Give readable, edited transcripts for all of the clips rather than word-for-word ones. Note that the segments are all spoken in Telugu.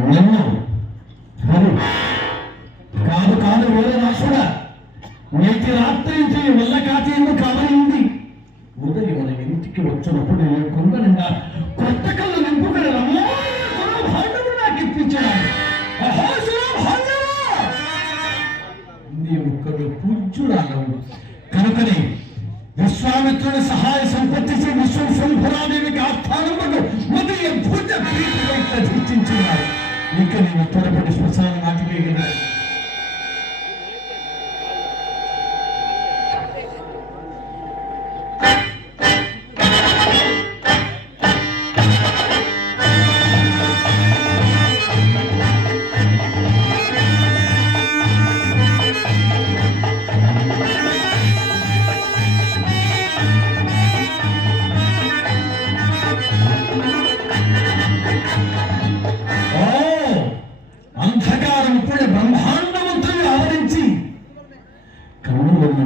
నిన్ను కాదు కాదు వేరే రాసుడా నేటి రాత్రి వెళ్ళ కాచేందుకు కావాలి ఉదయం మన ఇంటికి వచ్చినప్పుడు నేను కొండ నిండా కొత్త కళ్ళు నింపుకుని భాండము నాకు ఇప్పించాడు. నీవు ఒక్కడు పూజ్యురాలవు కనుకనే విశ్వామిత్రుని సహాయ సంపత్తికి విశ్వం శంభురాదేవికి ఆస్థానమును మొదటి భుజ పీఠపై ప్రతిష్ఠించినారు. ఇక నేను త్వరపడి శ్మశాన నాటికి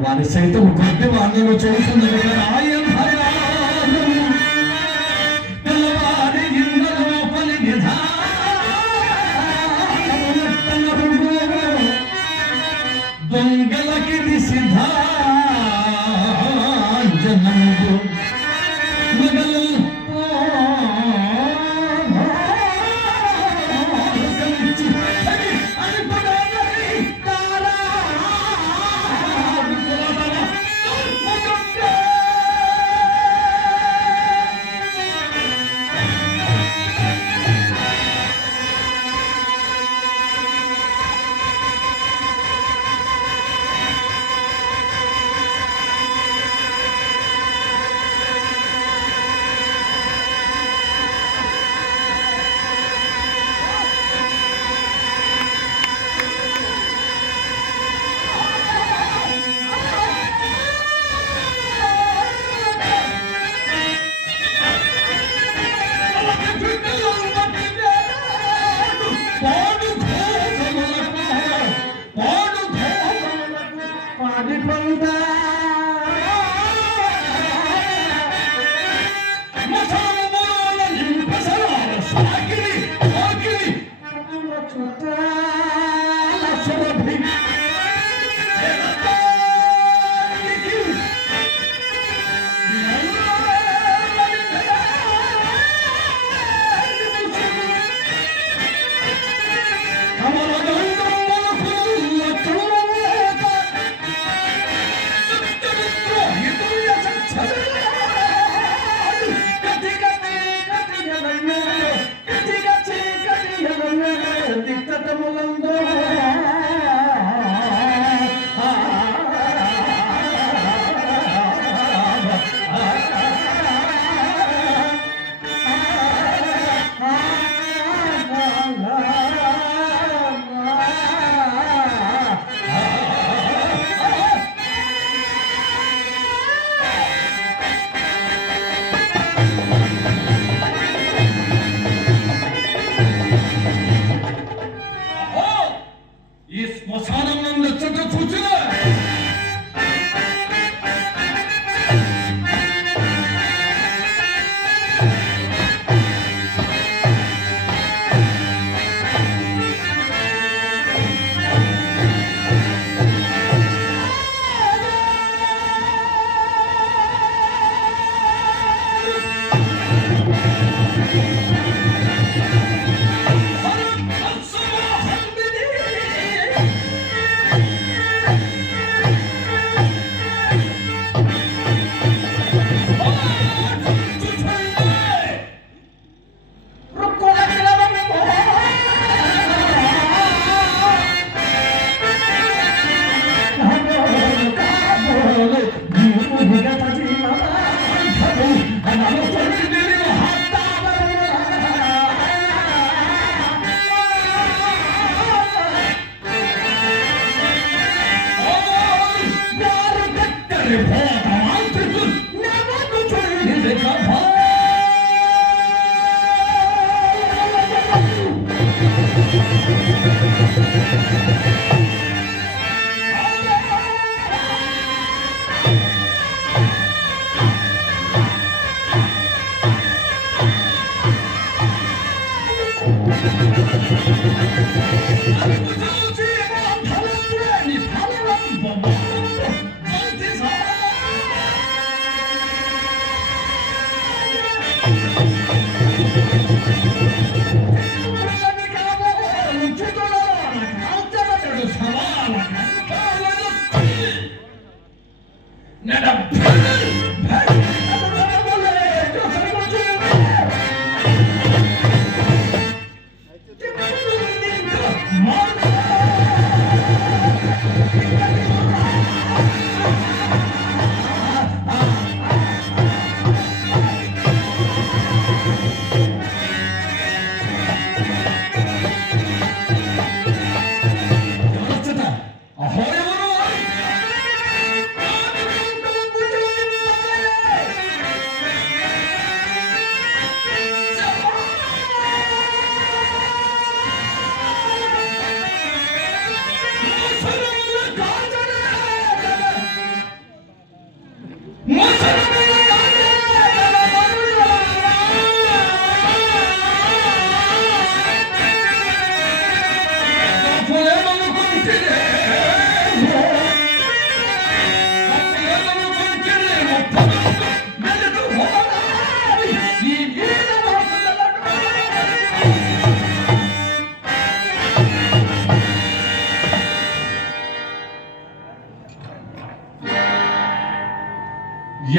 వారి సైతం కొద్ది వాళ్ళను చూస్తుంది దొంగలకి సిద్ధా జనము మగలు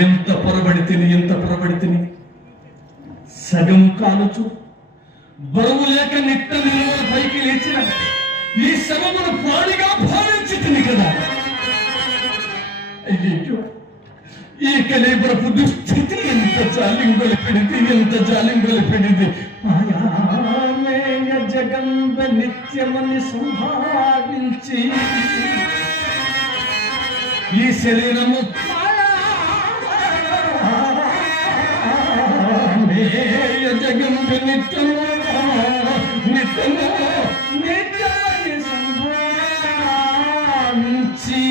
ఎంత పొరబడితిని సగం కాలుచు బరువు లేక నిట్ట నిలువల పైకి లేచిన ఈ శవమును ప్రాణిగా భావించి తిని కదా. అయ్యో, ఈ కలీపురపు దుస్థితి ఎంత జాలింగొలిపెడిది మాయామేయ జగంబ నిత్యమని సంభావించి ఈ శరీరము జగంబ నిత్యమని సంభావించి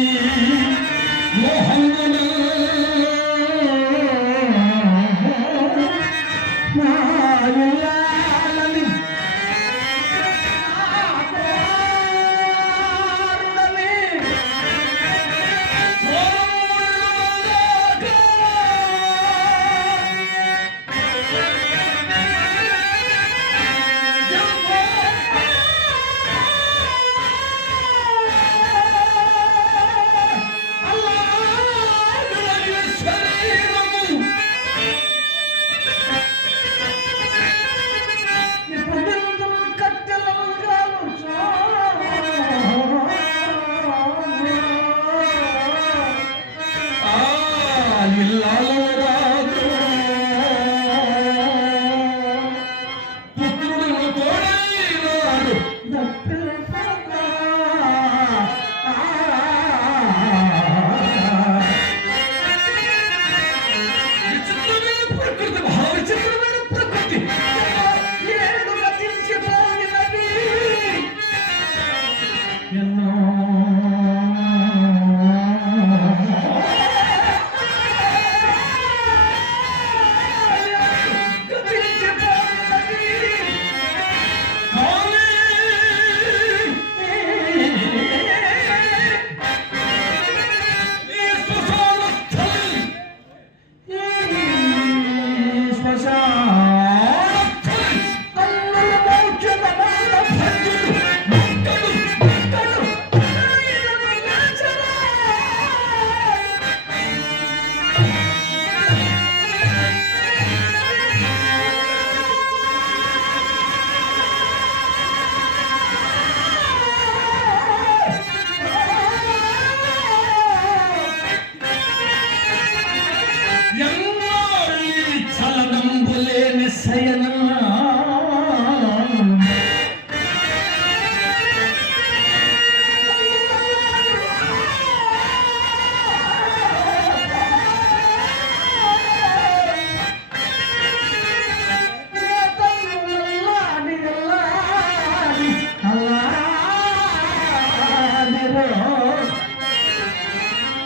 మోహమున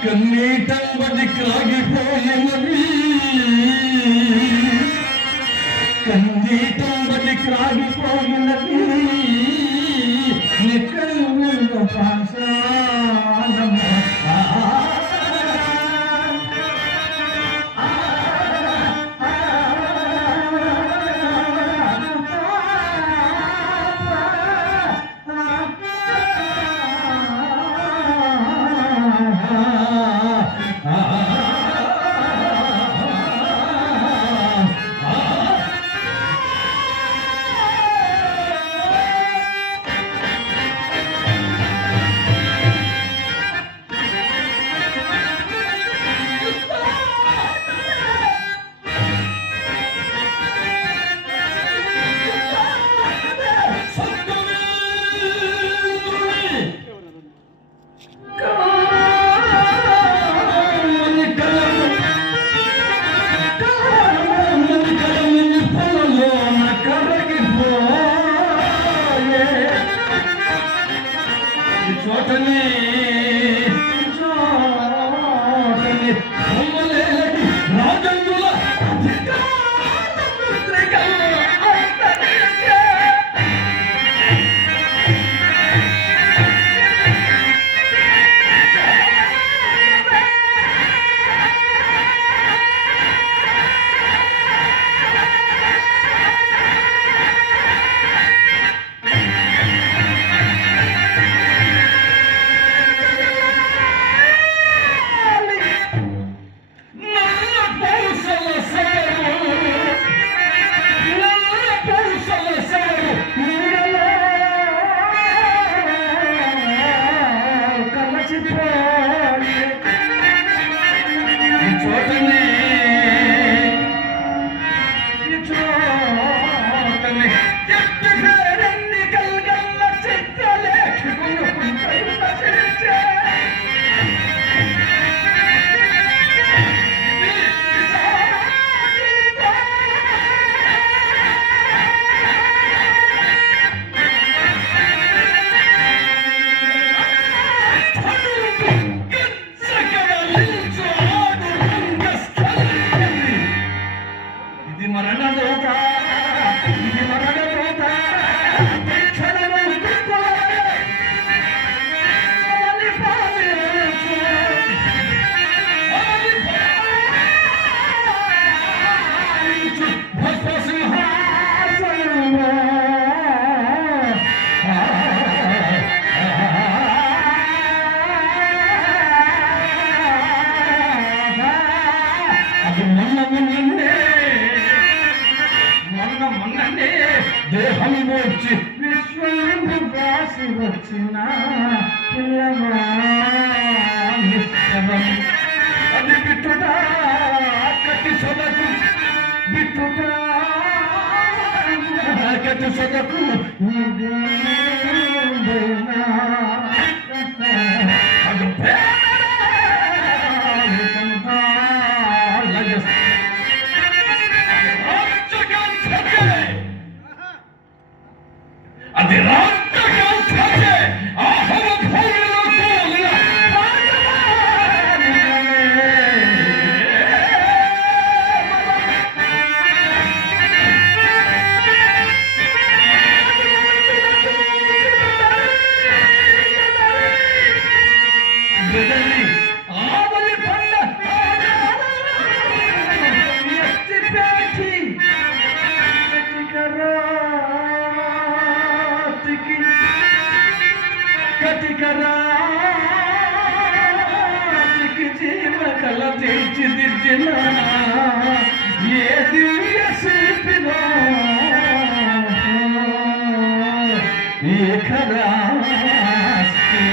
కన్నీటంబడి క్రాగిపోయినవి కన్నీటంబడి సాగిపోయినది నిక్కలు పాసాలమ్మ దేహం వచ్చి విశ్వాన్ని రాసి వచ్చిన అది బిట్టుడా కట్టి సొదకు బిట్టుడా కట్టి సొదకు అది కటికరాతికి జీవ కల తీర్చిదిద్దిన ఏ దివ్య శిల్పిలో ఈ ఖరాస్తి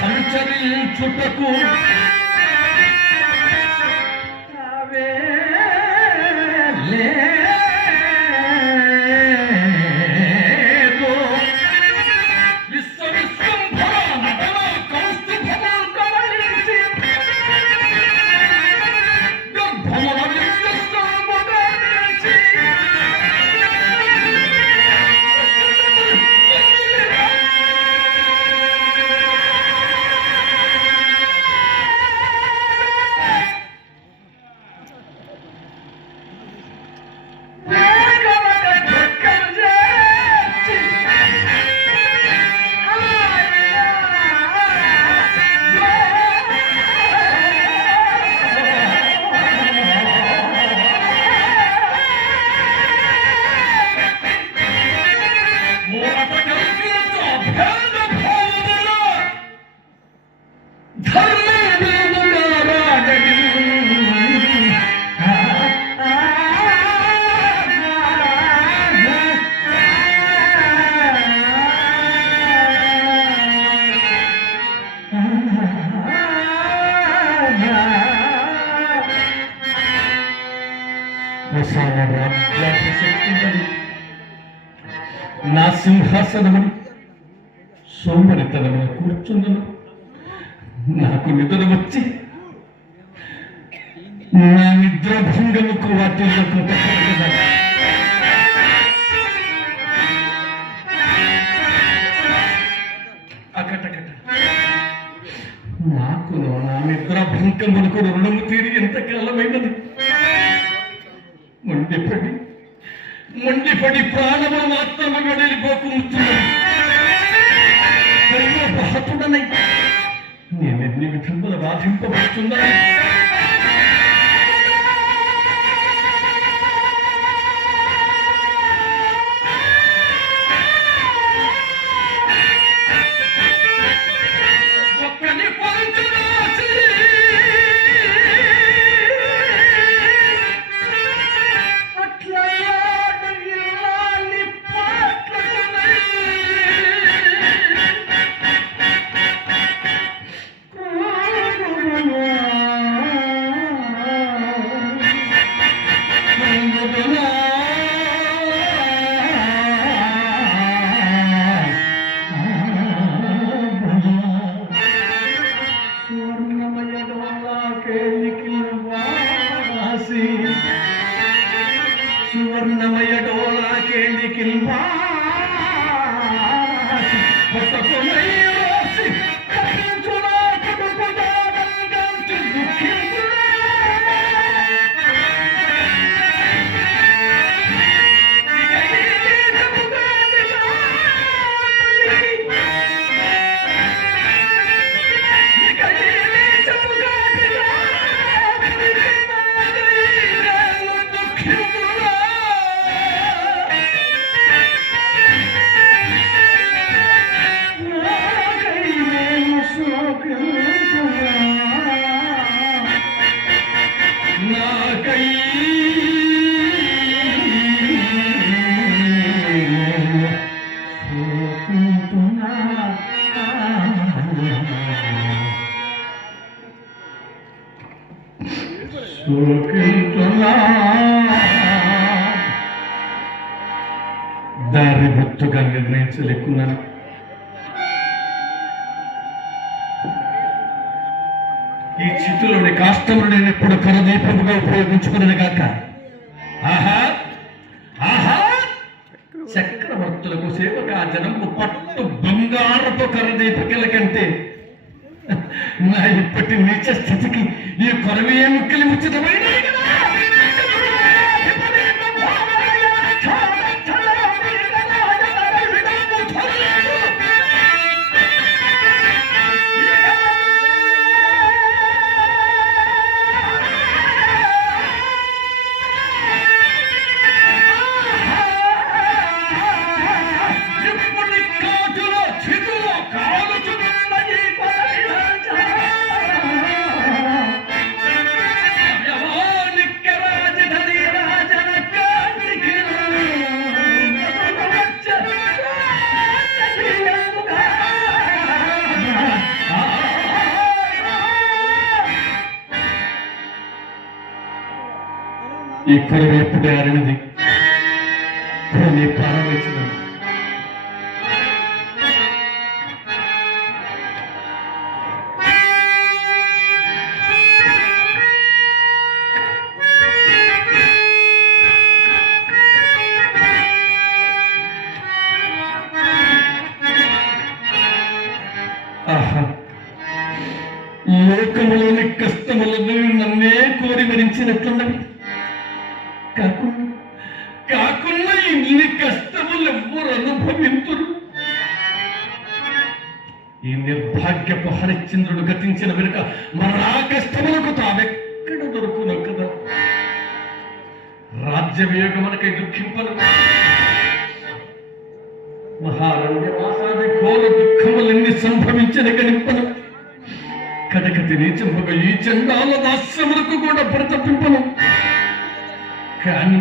సంచరించుటకు నా సింహాసనము సోమరితనమున కూర్చుందను. నాకు నిద్ర వచ్చి నా నిద్ర భంగముకు వాటిల్లకు అకటకట నాకు నా నిద్ర భంగములకు రుణము తీరి ఎంతకాలమైనది. మొండిపడి ప్రాణములు మాత్రము వెడలిపోకుంటున్నది. హతుడనై నేనెన్ని విధముల బాధింపబడుతున్నాను. సువర్ణమయ డోలా కేళికిల్ దారి బొత్తుగా నిర్ణయించలేకున్నాను. ఈ చిత్తులోని కాష్టములు నేను ఎప్పుడు కరదీపముగా ఉపయోగించుకున్నాను కాక. ఆహా ఆహా చక్రవర్తులకు సేవక జనము పట్టు బంగారపు కరదీపకిల కంటే నా ఇప్పటి నీచ స్థితికి ఈ కొరవే ముక్కలి ఉచితమైన ఇక్కడ ఎప్పుడే అరినది నీ ప్రారంభించిన లోకములోని కష్టములను నన్నే కోరి భరించినట్లున్నవి కాకుండా ఇన్ని కష్టములు ఎవ్వరు అనుభవింతురు. ఈ నిర్భాగ్యపు హరిశ్చంద్రుడు గతించిన వెనుక మరలా కష్టములకు తావెక్కడ దొరుకును కదా. రాజ్యవియోగమునకై దుఃఖింపను, మహారణ్యవాసాది ఘోర దుఃఖములన్నీ సంభవించిన గణింపను, కటకటి నీచంపగా ఈ చండాల దాస్యములకు కూడా ప్రతపింపను. కానీ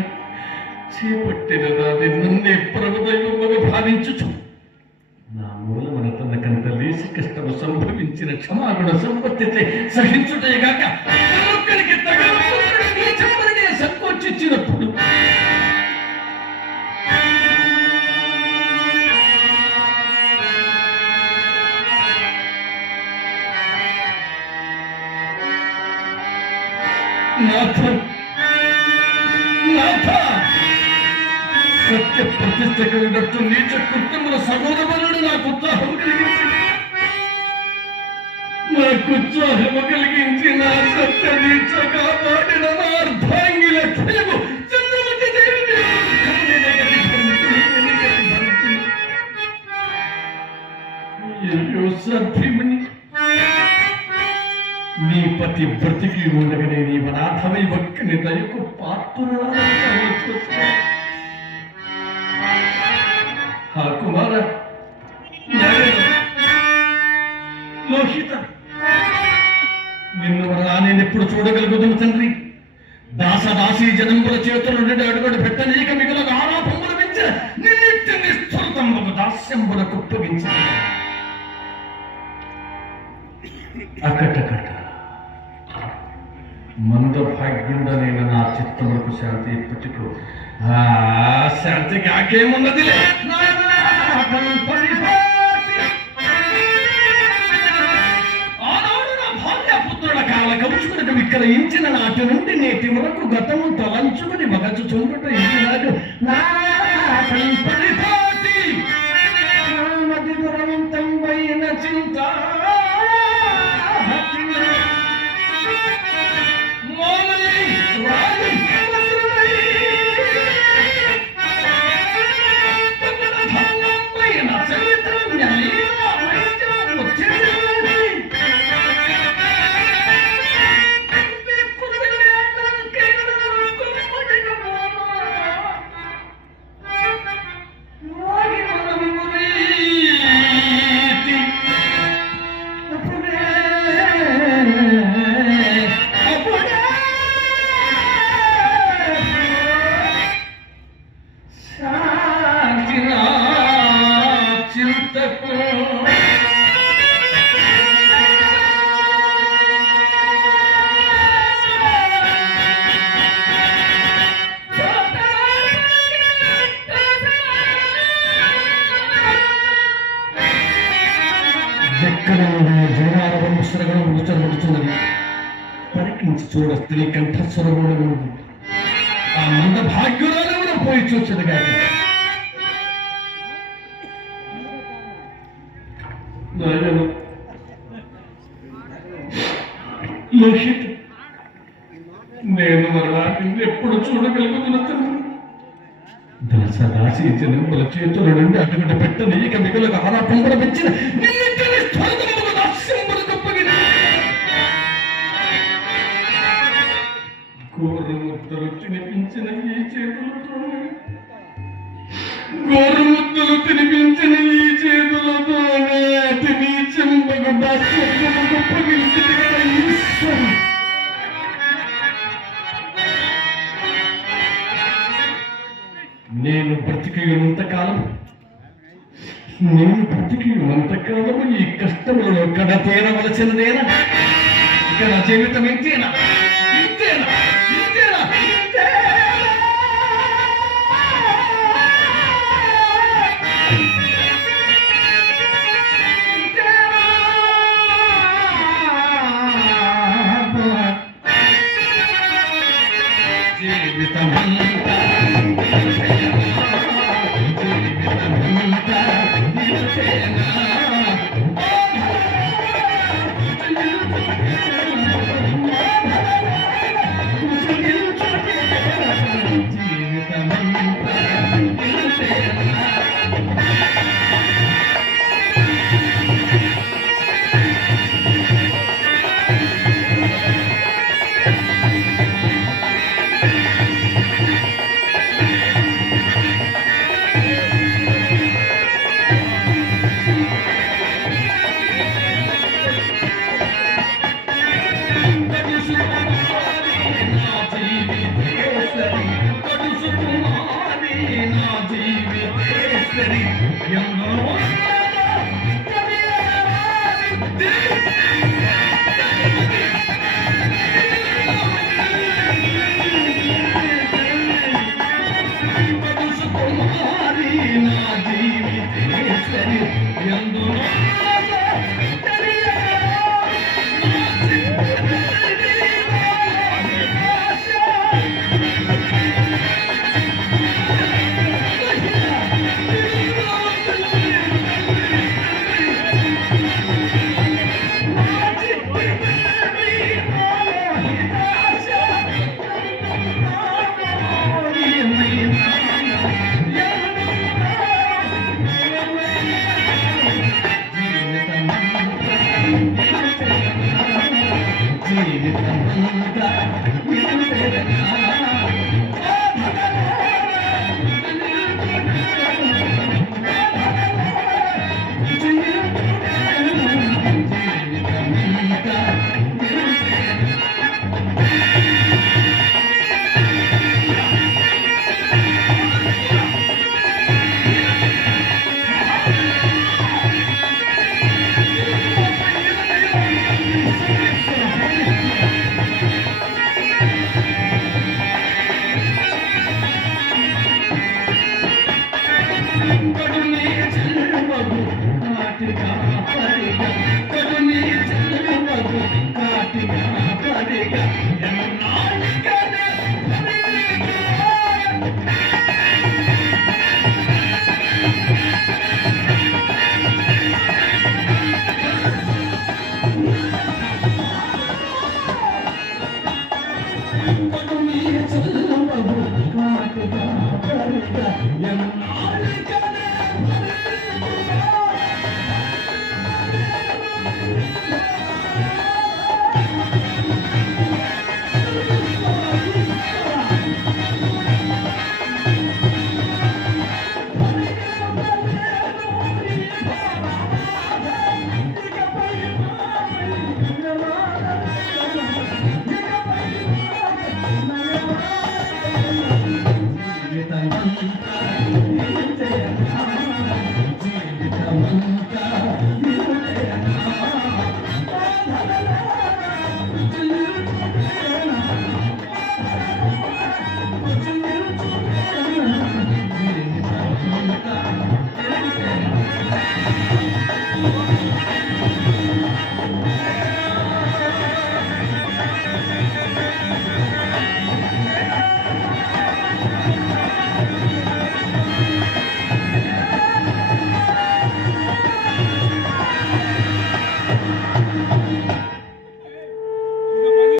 చేపట్టిన దాన్ని నన్నే ప్రభుదైవముగా భావించుచు నా మూలమున తనకంత లేసి కష్టము సంభవించిన క్షమాగుణ సంపత్తితే సహించుటేగాక ఒక్కరికి నీచమునే సంకోచించినప్పుడు సత్య ప్రతిష్ట కలిగినట్టు నీచ కృత్యముల సగౌరవలను నాకు ఉత్సాహము కలిగించి నా సత్య నీచ కాపాడిన నా అర్ధాంగి లక్ష్యము చంద్రమతి దేవిని అయ్యో సభ్యుని నీ పతి బ్రతికి ఉండగానే నీ అనాథమై ఒక్కని దయకు పాత్రురాలు కుమార లోహిత నిన్ను వరలా నేను ఎప్పుడు చూడగలుగుతున్న తండ్రి. దాసదాసీ జనంబుల చేతులు నుండి అడుగుడు పెట్టనీక మిగుల ఆరాపములు పెంచిన నిన్నిట్టి నిష్ఠురతములకు దాస్యంబుల కుప్పగించిన అకటకట మంద భాగ్యుండనైన నా చిత్తములకు శాంతి ఇప్పటికూ శాంతికి ఆకేమున్నది. ఆనాడు నా భార్యాపుత్రుల కాల కలుచుకున్నట్టు విక్రయించిన నాటి నుండి నేటి వరకు గతము తలంచుకుని మగచు చూడట ఇంటినాడు దురవంతమైన చింత పరికించి చూడ స్త్రీ కంఠస్వరములు ఆ మంద భాగ్యురాలు పోయి చూచదు కానీ లోహిత్ నేను మరలా ఎప్పుడు చూడగలుగుతున్నా. దాసదాసీ జనంబుల చేతుల నుండి అటుగట పెట్టనీక మిగులకు ఆరాపంబుల పెంచిన గోరుముద్దలు తినిపించిన ఈ చేతులతోనే అతి నీచంబగు దాస్యమును గొప్పగించిన ఈశ్వరు నేను బ్రతికి ఉన్నంతకాలము ఈ కష్టములలో కడ తీరవలసినదేనా? ఇక నా జీవితం ఇంతేనా?